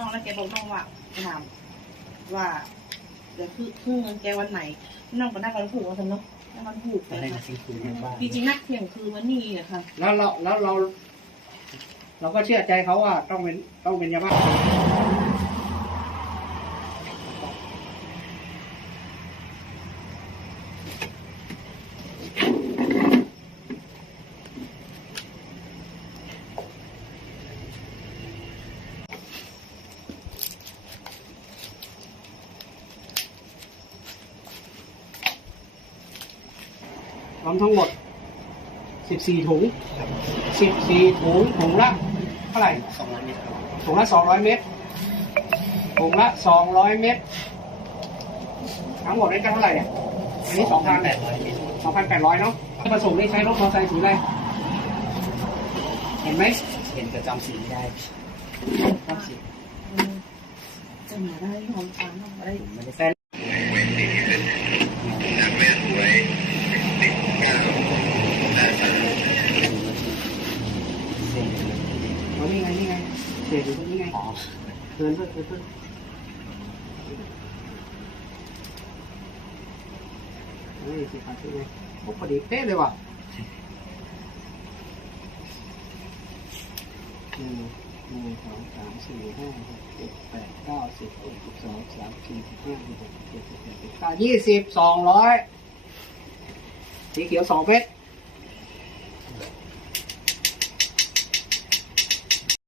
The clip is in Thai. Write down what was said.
น้องแล้วแกบอกน้องว่าถามว่าเดี๋ยวคือคือเงินแกวันไหนน้องก็น่ากันผูกว่าสนุกน่ากันผูกอะไรนะสิ่งคุณบ้านจริงๆนักเที่ยงคือวันนี้อะค่ะแล้วเราแล้วเรา เราก็เชื่อใจเขาว่าต้องเป็นต้องเป็นยาบ้า รวมทั้งหมด 14 ถุง 14 ถุง ถุงละเท่าไหร่สองร้อยเมตรครับถุงละ 200 เมตร ถุงละ 200 เมตร ทั้งหมดได้กันเท่าไหร่เนี่ย อันนี้2,000แปดร้อยเมตร2,800 เนาะผสมได้ใช้รถมอเตอร์ไซค์สีอะไร เห็นไหม เห็นแต่จำสีไม่ได้จำสีอืมจะมาได้หอมฟังน้องได้ผมไม่ได้แต่เซ็น เอา นี่ไงนี่ไงเศษอยู่ตรงนี้ไงอ๋อเกินเพิ่มเกินเพิ่มเฮ้ยสิครับที่ไงโอ้พอดีเป๊ะเลยว่ะหนึ่งหนึ่งสองสามสี่ห้าหกเจ็ดแปดเก้าสิบเอ็ดสิบสองสามสี่สิบห้าสิบหกสิบเจ็ดสิบแปดสิบเก้ายี่สิบสองร้อยสีเขียวสองเม็ด